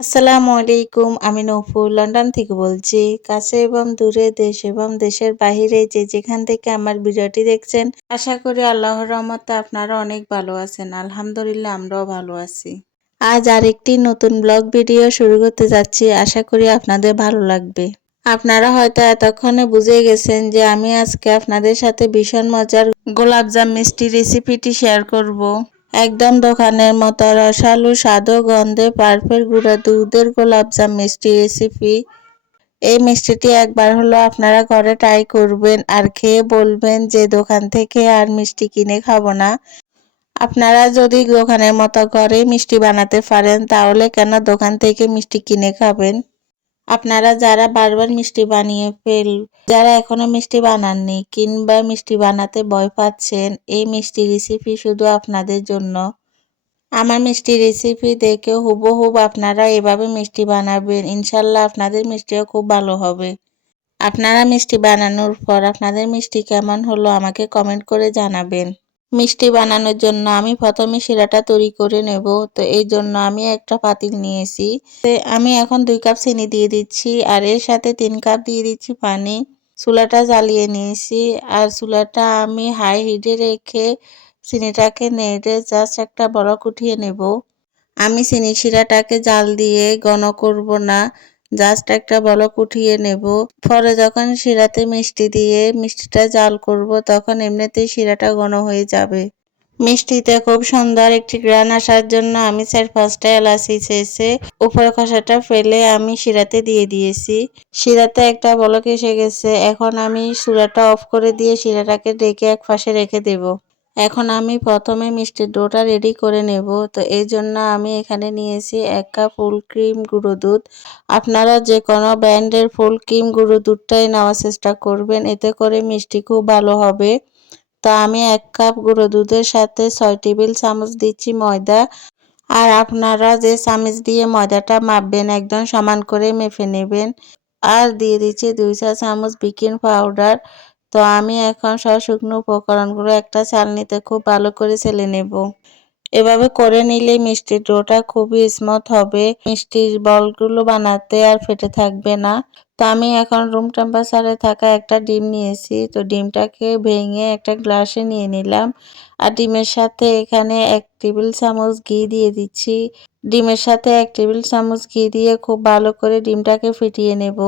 আসসালামু আলাইকুম, আমি নফু লন্ডন থেকে বলছি। কাছে এবং দূরে দেশ এবং দেশের বাহিরে যে যেখান থেকে আমার ভিডিওটি দেখছেন, আশা করি আল্লাহর রহমতে আপনারা অনেক ভালো আছেন। আলহামদুলিল্লাহ, আমরাও ভালো আছি। আজ আরেকটি নতুন ব্লগ ভিডিও শুরু করতে যাচ্ছি। আশা করি আপনাদের ভালো লাগবে। আপনারা হয়তো এতক্ষণে বুঝে গেছেন যে আমি আজকে আপনাদের সাথে ভীষণ মজার গোলাপজাম মিষ্টি রেসিপিটি শেয়ার করব। একদম দোকানের মতো রসালু স্বাদু গন্ধে, পারফেক্ট গুঁড়া, দুধের গোলাপজাম মিষ্টি রেসিপি এই মিষ্টিটি একবার হলো আপনারা ঘরে ট্রাই করবেন আর খেয়ে বলবেন যে দোকান থেকে আর মিষ্টি কিনে খাব না। আপনারা যদি দোকানের মতো ঘরে মিষ্টি বানাতে পারেন, তাহলে কেন দোকান থেকে মিষ্টি কিনে খাবেন? আপনারা যারা বারবার মিষ্টি বানিয়ে ফেল, যারা এখনও মিষ্টি বানাননি কিংবা মিষ্টি বানাতে ভয় পাচ্ছেন, এই মিষ্টি রেসিপি শুধু আপনাদের জন্য। আমার মিষ্টি রেসিপি দেখে হুবহুব আপনারা এভাবে মিষ্টি বানাবেন। ইনশাল্লাহ আপনাদের মিষ্টিও খুব ভালো হবে। আপনারা মিষ্টি বানানোর পর আপনাদের মিষ্টি কেমন হলো আমাকে কমেন্ট করে জানাবেন। মিষ্টি বানানোর জন্য আমি প্রথমে শিরাটা তৈরি করে নেব। তো এই জন্য আমি একটা পাতিল নিয়েছি। আমি এখন দুই কাপ চিনি দিয়ে দিচ্ছি আর এর সাথে তিন কাপ দিয়ে দিচ্ছি পানি। চুলাটা জ্বালিয়ে নিয়েছি আর চুলাটা আমি হাই হিটে রেখে চিনিটাকে নেড়ে জাস্ট একটা বড় কুঠিয়ে নেব। আমি চিনি শিরাটাকে জাল দিয়ে ঘন করব না। জাস্ট একটা বলক উঠিয়ে নেব। পরে যখন শিরাতে মিষ্টি দিয়ে মিষ্টিটা জাল করব, তখন এমনিতেই শিরাটা ঘন হয়ে যাবে। মিষ্টিতে খুব সুন্দর একটি গ্রান আসার জন্য আমি চার পাঁচটা এলাচি চেয়েছে উপর খসাটা ফেলে আমি শিরাতে দিয়ে দিয়েছি। শিরাতে একটা বলক এসে গেছে, এখন আমি চুলাটা অফ করে দিয়ে শিরাটাকে ডেকে এক পাশে রেখে দেবো। এখন আমি প্রথমে মিষ্টির ডোটা রেডি করে নেব। তো এই জন্য আমি এখানে নিয়েছি এক কাপ ফুল ক্রিম গুঁড়ো দুধ। আপনারা যে কোনো ব্র্যান্ডের ফুল ক্রিম গুঁড়ো দুধটাই নেওয়ার চেষ্টা করবেন, এতে করে মিষ্টি খুব ভালো হবে। তা আমি এক কাপ গুঁড়ো দুধের সাথে ছয় টেবিল চামচ দিচ্ছি ময়দা। আর আপনারা যে চামচ দিয়ে ময়দাটা মাপবেন, একদম সমান করে মেপে নেবেন। আর দিয়ে দিচ্ছি দুই চা চামচ বেকিং পাউডার। তো আমি এখন সব শুকনো উপকরণগুলো একটা চালনিতে খুব ভালো করে ছেলে নেব। এভাবে করে নিলে মিষ্টির ডোটা খুবই স্মুথ হবে। মিষ্টির বলগুলো বানাতে আর ফেটে থাকবে না। তো আমি এখন রুম টেম্পারেচারে থাকা একটা ডিম নিয়েছি। তো ডিমটাকে ভেঙে একটা গ্লাসে নিয়ে নিলাম। আর ডিমের সাথে এখানে এক টেবিল চামচ ঘি দিয়ে দিচ্ছি। ডিমের সাথে এক টেবিল চামচ ঘি দিয়ে খুব ভালো করে ডিমটাকে ফিটিয়ে নেব।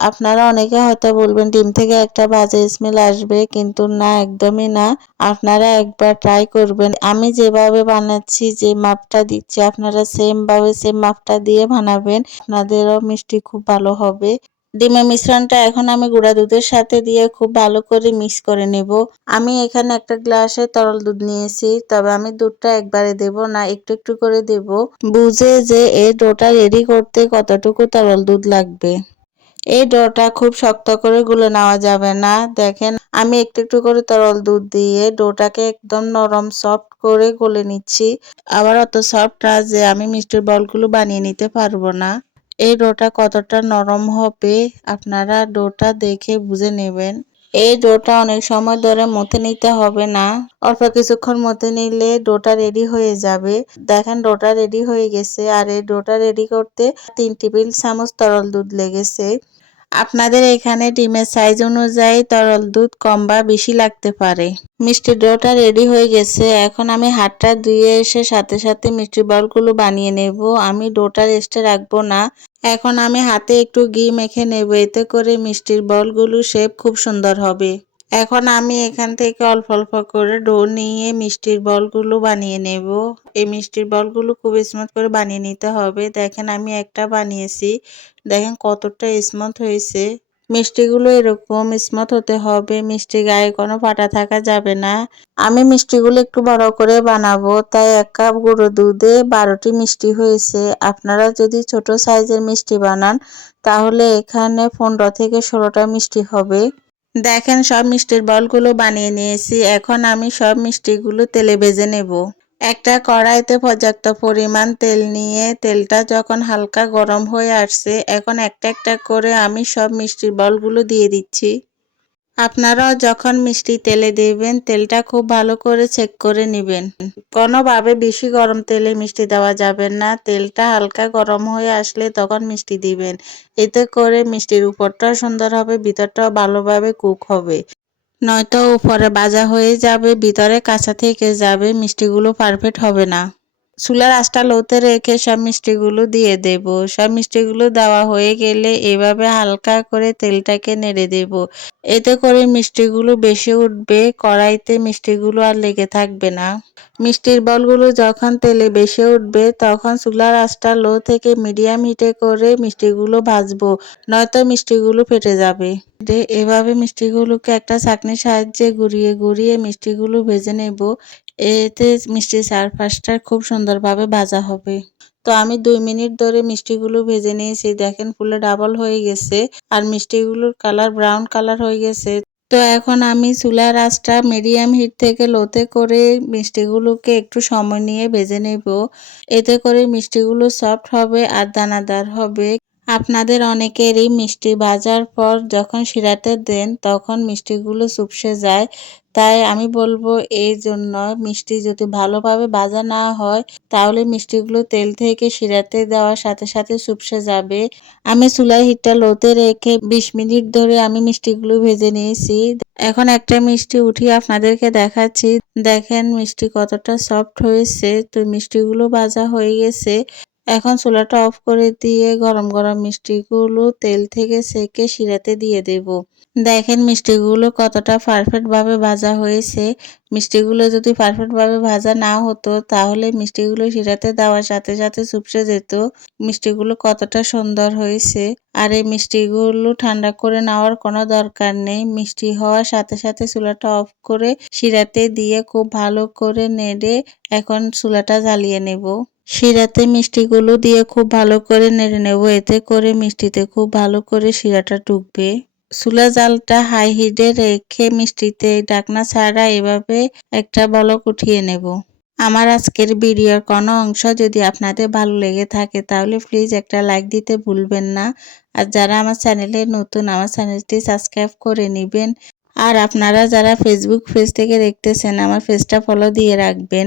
আপনারা অনেকে হয়তো বলবেন, ডিম থেকে একটা বাজে স্মেল আসবে। কিন্তু না, একদমই না। আপনারা একবার ট্রাই করবেন। আমি যেভাবে বানাচ্ছি, যে মাপটা দিচ্ছি, আপনারা সেম ভাবে সেম মাপটা দিয়ে বানাবেন। আপনাদেরও মিষ্টি খুব ভালো হবে। ডিমের মিশ্রণটা এখন আমি গুঁড়া দুধের সাথে দিয়ে খুব ভালো করে মিক্স করে নেব। আমি এখানে একটা গ্লাসে তরল দুধ নিয়েছি, তবে আমি দুধটা একবারে দেব না, একটু একটু করে দেব। বুঝে যে এই ডোটা রেডি করতে কতটুকু তরল দুধ লাগবে। এই ডোটা খুব শক্ত করে গুলে নেওয়া যাবে না। দেখেন, আমি একটু একটু করে তরল দুধ দিয়ে ডোটাকে একদম নরম সফট করে গুলে নিচ্ছি। আবার অত সফট না যে আমি মিষ্টির বলগুলো বানিয়ে নিতে পারব না। এই ডোটা কতটা নরম হবে আপনারা ডোটা দেখে বুঝে নেবেন। এই ডোটা অনেক সময় ধরে মতে নিতে হবে না। অল্প কিছুক্ষণ মতে নিলে ডোটা রেডি হয়ে যাবে। দেখেন ডোটা রেডি হয়ে গেছে আর এই ডোটা রেডি করতে তিন টেবিল চামচ তরল দুধ লেগেছে। আপনাদের এখানে ডিমের সাইজ অনুযায়ী তরল দুধ কম বা বেশি লাগতে পারে। মিষ্টি ডোটা রেডি হয়ে গেছে। এখন আমি হাতটা ধুয়ে এসে সাথে সাথে মিষ্টি বলগুলো বানিয়ে নেব। আমি ডোটা রেস্টে রাখব না। এখন আমি হাতে একটু ঘি মেখে নেব। এতে করে মিষ্টির বলগুলো শেপ খুব সুন্দর হবে। এখন আমি এখান থেকে অল্প অল্প করে ডো নিয়ে মিষ্টির বলগুলো বানিয়ে নেব। এই মিষ্টির বলগুলো খুব স্মুথ করে বানিয়ে নিতে হবে। দেখেন আমি একটা বানিয়েছি। দেখেন কতটা স্মুথ হয়েছে। মিষ্টিগুলো এরকম স্মুথ হতে হবে। মিষ্টি গায়ে কোনো ফাটা থাকা যাবে না। আমি মিষ্টিগুলো একটু বড় করে বানাবো। তাই এক কাপ গুঁড়ো দুধে বারোটি মিষ্টি হয়েছে। আপনারা যদি ছোট সাইজের মিষ্টি বানান, তাহলে এখানে পনেরো থেকে ষোলোটা মিষ্টি হবে। দেখেন, সব মিষ্টির বলগুলো বানিয়ে নিয়েছি। এখন আমি সব মিষ্টিগুলো তেলে ভেজে নেব। একটা কড়াইতে পর্যাপ্ত পরিমাণ তেল নিয়ে তেলটা যখন হালকা গরম হয়ে আসছে, এখন একটা একটা করে আমি সব মিষ্টির বলগুলো দিয়ে দিচ্ছি। আপনারাও যখন মিষ্টি তেলে দেবেন, তেলটা খুব ভালো করে চেক করে নেবেন। কোনোভাবে বেশি গরম তেলে মিষ্টি দেওয়া যাবে না। তেলটা হালকা গরম হয়ে আসলে তখন মিষ্টি দিবেন। এতে করে মিষ্টির উপরটাও সুন্দর হবে, ভিতরটাও ভালোভাবে কুক হবে। নয়তো উপরে বাজা হয়ে যাবে, ভিতরে কাঁচা থেকে যাবে, মিষ্টিগুলো পারফেক্ট হবে না। চুলার আঁচটা লোতে রেখে সব মিষ্টিগুলো দিয়ে দেব। সব মিষ্টিগুলো দেওয়া হয়ে গেলে এভাবে হালকা করে তেলটাকে নেড়ে দেব। এতে করে মিষ্টিগুলো বেশি উঠবে, কড়াইতে মিষ্টিগুলো আর লেগে থাকবে না। মিষ্টির বলগুলো যখন তেলে বেশি উঠবে, তখন চুলার আঁচটা লো থেকে মিডিয়াম হিটে করে মিষ্টিগুলো ভাজবো, নয়তো মিষ্টিগুলো ফেটে যাবে। এভাবে মিষ্টিগুলোকে একটা চাকনির সাহায্যে গুঁড়িয়ে গুঁড়িয়ে মিষ্টিগুলো ভেজে নেব। এতে মিষ্টির চারপাশটা খুব সুন্দরভাবে ভাজা হবে। তো আমি দুই মিনিট ধরে মিষ্টিগুলো ভেজে নিয়েছি। দেখেন ফুলে ডাবল হয়ে গেছে আর মিষ্টিগুলোর কালার ব্রাউন কালার হয়ে গেছে। তো এখন আমি চুলার আঁচটা মিডিয়াম হিট থেকে লোতে করে মিষ্টিগুলোকে একটু সময় নিয়ে ভেজে নেব। এতে করে মিষ্টিগুলো সফট হবে আর দানাদার হবে। আপনাদের অনেকেরই মিষ্টি ভাজার পর যখন শিরাতে দেন তখন মিষ্টিগুলো চুপসে যায়। তাই আমি বলব এই জন্য মিষ্টি যদি ভালোভাবে ভাজা না হয়, তাহলে মিষ্টিগুলো তেল থেকে শিরাতে দেওয়ার সাথে সাথে চুপসে যাবে। আমি চুলার হিটটা লোতে রেখে বিশ মিনিট ধরে আমি মিষ্টিগুলো ভেজে নিয়েছি। এখন একটা মিষ্টি উঠিয়ে আপনাদেরকে দেখাচ্ছি। দেখেন মিষ্টি কতটা সফট হয়েছে। তো মিষ্টিগুলো ভাজা হয়ে গেছে। এখন চুলাটা অফ করে দিয়ে গরম গরম মিষ্টিগুলো তেল থেকে সেকে শিরাতে দিয়ে দেব। দেখেন মিষ্টিগুলো কতটা পারফেক্টভাবে ভাজা হয়েছে। মিষ্টিগুলো যদি পারফেক্টভাবে ভাজা না হতো, তাহলে মিষ্টিগুলো শিরাতে দেওয়ার সাথে সাথে চুপসে যেত। মিষ্টিগুলো কতটা সুন্দর হয়েছে। আর এই মিষ্টিগুলো ঠান্ডা করে নেওয়ার কোনো দরকার নেই। মিষ্টি হওয়ার সাথে সাথে চুলাটা অফ করে শিরাতে দিয়ে খুব ভালো করে নেড়ে এখন চুলাটা জ্বালিয়ে নেব। শিরাতে মিষ্টিগুলো দিয়ে খুব ভালো করে নেড়ে নেব। এতে করে মিষ্টিতে খুব ভালো করে শিরাটা ঢুকবে চুলা জালটা হাই হিটে রেখে মিষ্টিতে ডাকনা ছাড়া এভাবে একটা বলক উঠিয়ে নেব। আমার আজকের ভিডিওর কোনো অংশ যদি আপনাদের ভালো লেগে থাকে তাহলে প্লিজ একটা লাইক দিতে ভুলবেন না। আর যারা আমার চ্যানেলে নতুন, আমার চ্যানেলটি সাবস্ক্রাইব করে নেবেন। আর আপনারা যারা ফেসবুক পেজ থেকে দেখতেছেন, আমার পেজটা ফলো দিয়ে রাখবেন।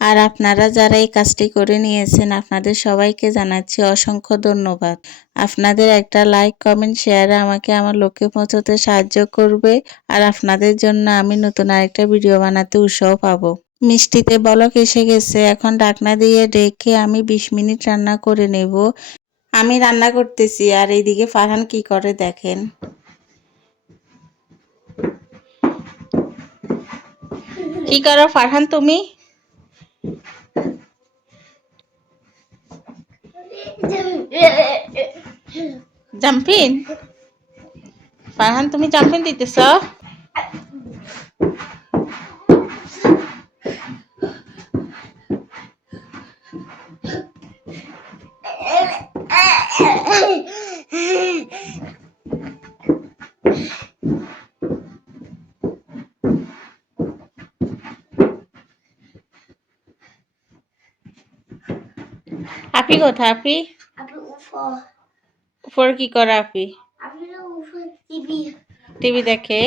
আর আপনারা যারা এই কাজটি করে নিয়েছেন, আপনাদের সবাইকে জানাচ্ছি অসংখ্য ধন্যবাদ। আপনাদের একটা লাইক কমেন্ট শেয়ারে আমাকে আমার লক্ষ্যে পৌঁছতে সাহায্য করবে আর আপনাদের জন্য আমি নতুন আরেকটা ভিডিও বানাতে উৎসাহ পাবো। মিষ্টিতে বলক এসে গেছে। এখন ডাকনা দিয়ে ডেকে আমি ২০ মিনিট রান্না করে নেব। আমি রান্না করতেছি। আর এইদিকে ফারহান কি করে দেখেন? কি করো ফারহান তুমি? জাম্পিন? ফারহান তুমি জাম্পিন দিতেছ? আপি কোথায় আপি উপর কি করে আপি টিভি। দেখে?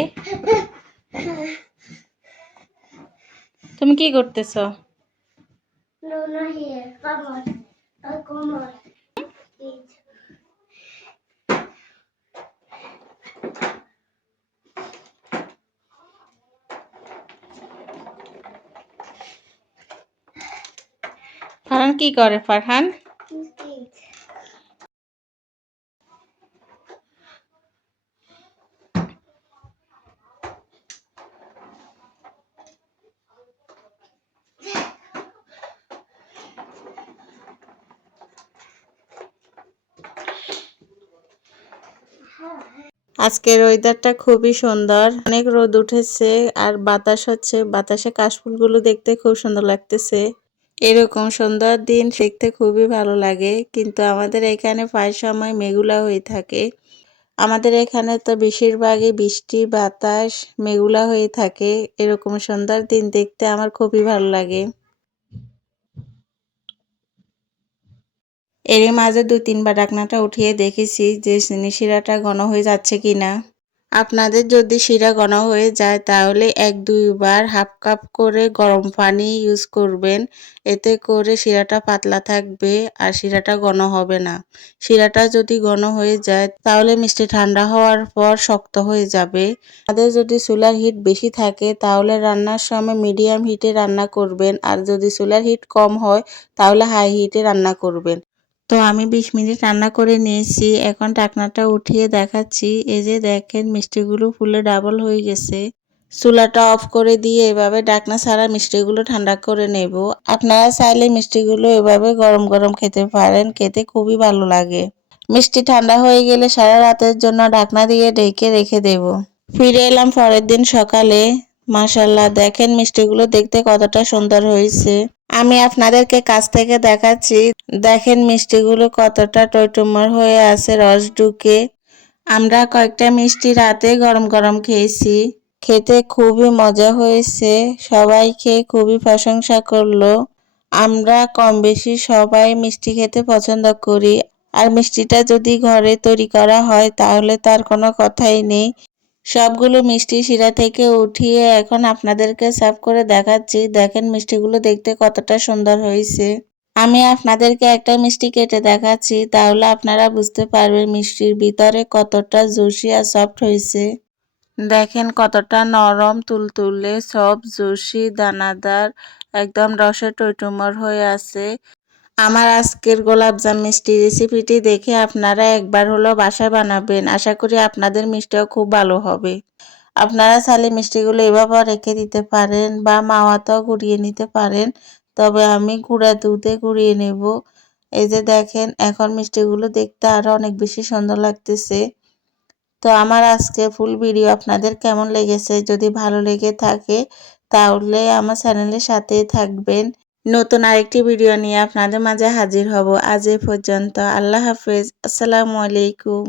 তুমি কি করতেছ. ফারহান কি করে ফারহান? আজকের ওয়েদারটা খুবই সুন্দর। অনেক রোদ উঠেছে আর বাতাস হচ্ছে। বাতাসে কাশফুলগুলো দেখতে খুব সুন্দর লাগতেছে। এরকম সুন্দর দিন দেখতে খুবই ভালো লাগে। কিন্তু আমাদের এখানে প্রায় সময় মেঘুলা হয়ে থাকে। আমাদের এখানে তো বেশিরভাগই বৃষ্টি, বাতাস মেঘুলা হয়ে থাকে। এরকম সুন্দর দিন দেখতে আমার খুবই ভালো লাগে। এরই মাঝে দুই তিনবার ডাকনাটা উঠিয়ে দেখেছি যে শিরাটা ঘন হয়ে যাচ্ছে কি না আপনাদের যদি শিরা ঘন হয়ে যায় তাহলে এক দুইবার হাফ কাপ করে গরম পানি ইউজ করবেন। এতে করে শিরাটা পাতলা থাকবে আর শিরাটা ঘন হবে না। শিরাটা যদি ঘন হয়ে যায় তাহলে মিষ্টি ঠান্ডা হওয়ার পর শক্ত হয়ে যাবে। আমাদের যদি চুলার হিট বেশি থাকে তাহলে রান্নার সময় মিডিয়াম হিটে রান্না করবেন। আর যদি চুলার হিট কম হয় তাহলে হাই হিটে রান্না করবেন। তো আমি বিশ মিনিট রান্না করে নিয়েছি। এখন ঢাকনাটা উঠিয়ে দেখাচ্ছি। এই যে দেখেন মিষ্টিগুলো ফুলে ডাবল হয়ে গেছে। চুলাটা অফ করে দিয়ে এভাবে ডাকনা ছাড়া মিষ্টিগুলো ঠান্ডা করে নেব। আপনারা চাইলে মিষ্টিগুলো এভাবে গরম গরম খেতে পারেন। খেতে খুবই ভালো লাগে। মিষ্টি ঠান্ডা হয়ে গেলে সারা রাতের জন্য ঢাকনা দিয়ে ঢেকে রেখে দেব। ফিরে এলাম পরের দিন সকালে। মাশাল্লাহ দেখেন মিষ্টিগুলো দেখতে কতটা সুন্দর হয়েছে। আমি আপনাদেরকে কাছ থেকে দেখাচ্ছি, দেখেন মিষ্টিগুলো কতটা টইটুম্বর হয়ে আছে, রস ঢুকে। আমরা কয়েকটা মিষ্টি রাতে গরম গরম খেয়েছি। খেতে খুবই মজা হয়েছে, সবাই খেয়ে খুবই প্রশংসা করল। আমরা কম বেশি সবাই মিষ্টি খেতে পছন্দ করি। আর মিষ্টিটা যদি ঘরে তৈরি করা হয়, তাহলে তার কোনো কথাই নেই। সবগুলো মিষ্টি শিরা থেকে উঠিয়ে এখন আপনাদেরকে সার্ভ করে দেখাচ্ছি। দেখেন মিষ্টিগুলো দেখতে কতটা সুন্দর হয়েছে। আমি আপনাদেরকে একটা মিষ্টি কেটে দেখাচ্ছি, তাহলে আপনারা বুঝতে পারবেন মিষ্টির ভিতরে কতটা জুসি আর সফট হয়েছে। দেখেন কতটা নরম, তুলতুলে, সব জুসি, দানাদার, একদম রসে টইটুমর হয়ে আছে। আমার আজকের গোলাপজাম মিষ্টি রেসিপিটি দেখে আপনারা একবার হলো বাসায় বানাবেন। আশা করি আপনাদের মিষ্টিও খুব ভালো হবে। আপনারা চাইলে মিষ্টিগুলো এভাবে রেখে দিতে পারেন বা মাওয়াতেও গুড়িয়ে নিতে পারেন। তবে আমি গুঁড়া দুধে গুঁড়িয়ে নেব। এই যে দেখেন, এখন মিষ্টিগুলো দেখতে আরও অনেক বেশি সুন্দর লাগতেছে। তো আমার আজকে ফুল ভিডিও আপনাদের কেমন লেগেছে? যদি ভালো লেগে থাকে, তাহলে আমার চ্যানেলের সাথেই থাকবেন। নতুন আরেকটি ভিডিও নিয়ে আপনাদের মাঝে হাজির হব। আজ এ পর্যন্ত। আল্লাহ হাফেজ। আসসালামু আলাইকুম।